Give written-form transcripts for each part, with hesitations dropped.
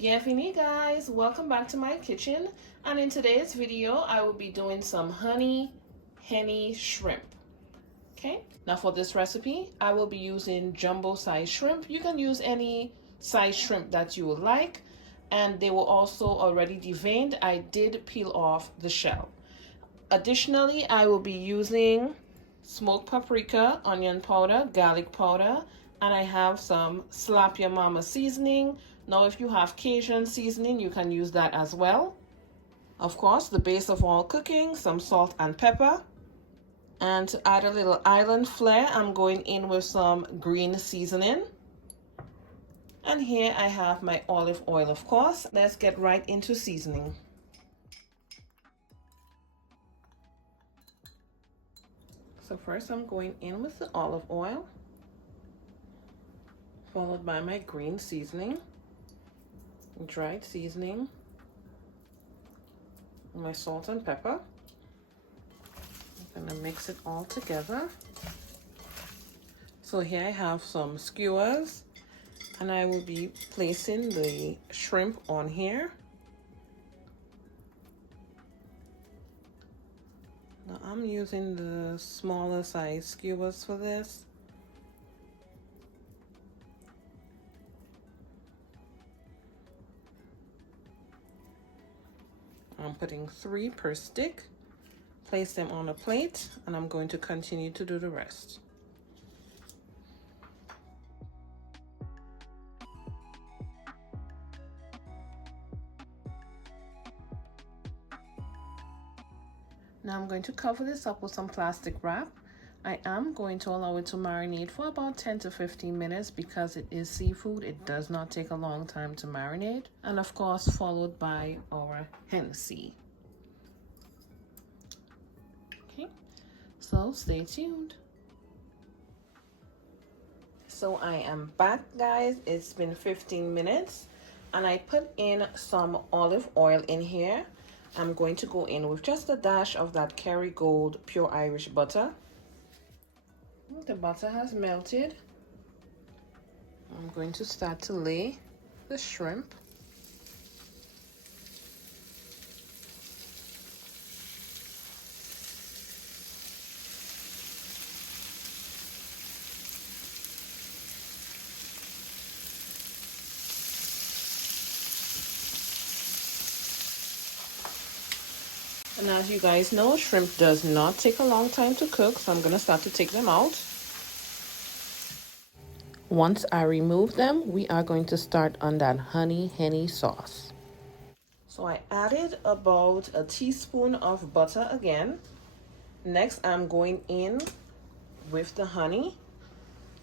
Bienvenue guys, welcome back to my kitchen, and in today's video I will be doing some Henny shrimp. Okay, now for this recipe I will be using jumbo size shrimp. You can use any size shrimp that you would like, and they were also already deveined. I did peel off the shell. Additionally, I will be using smoked paprika, onion powder, garlic powder, and I have some Slap Your Mama seasoning. Now, if you have Cajun seasoning, you can use that as well. Of course, the base of all cooking, some salt and pepper. And to add a little island flair, I'm going in with some green seasoning. And here I have my olive oil, of course. Let's get right into seasoning. So first I'm going in with the olive oil, followed by my green seasoning, dried seasoning, my salt and pepper. I'm gonna mix it all together. So here I have some skewers, and I will be placing the shrimp on here. Now I'm using the smaller size skewers for this. I'm putting 3 per stick. Place them on a plate, and I'm going to continue to do the rest. Now I'm going to cover this up with some plastic wrap. I am going to allow it to marinate for about 10 to 15 minutes because it is seafood. It does not take a long time to marinate. And of course, followed by our Hennessy. Okay, so stay tuned. So I am back, guys. It's been 15 minutes and I put in some olive oil in here. I'm going to go in with just a dash of that Kerrygold pure Irish butter. The butter has melted. I'm going to start to lay the shrimp. And as you guys know, shrimp does not take a long time to cook, so I'm going to start to take them out. Once I remove them, we are going to start on that Henny sauce. So I added about a teaspoon of butter again. Next, I'm going in with the honey.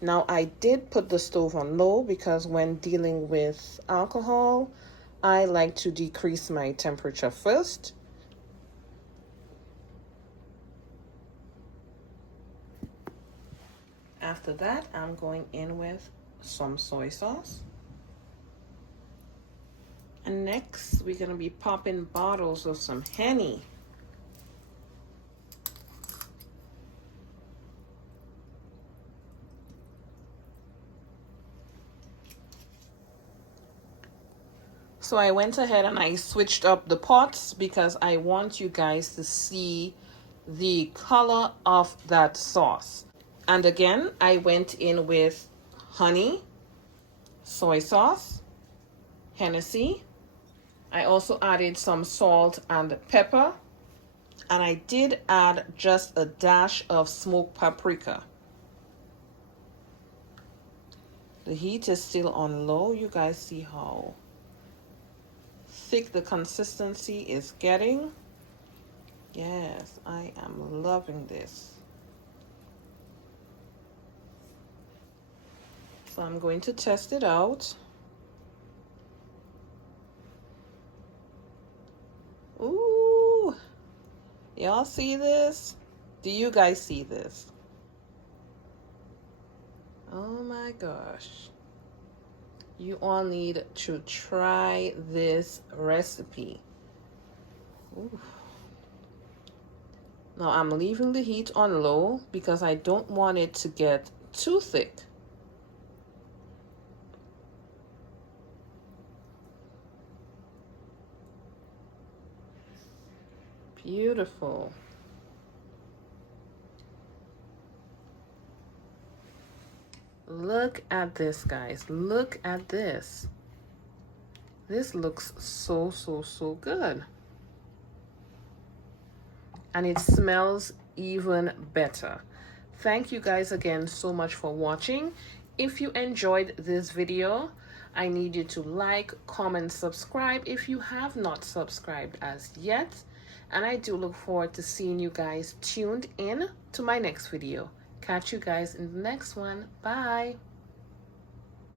Now, I did put the stove on low because when dealing with alcohol, I like to decrease my temperature first. After that, I'm going in with some soy sauce. And next, we're going to be popping bottles of some Henny. So I went ahead and I switched up the pots because I want you guys to see the color of that sauce. And again, I went in with honey, soy sauce, Hennessy. I also added some salt and pepper. And I did add just a dash of smoked paprika. The heat is still on low. You guys see how thick the consistency is getting. Yes, I am loving this. So I'm going to test it out. Ooh, y'all see this? Do you guys see this? Oh my gosh. You all need to try this recipe. Ooh. Now I'm leaving the heat on low because I don't want it to get too thick. Beautiful. Look at this, guys. Look at this. This looks so, so, so good. And it smells even better. Thank you guys again so much for watching. If you enjoyed this video, I need you to like, comment, subscribe if you have not subscribed as yet. And I do look forward to seeing you guys tuned in to my next video. Catch you guys in the next one. Bye.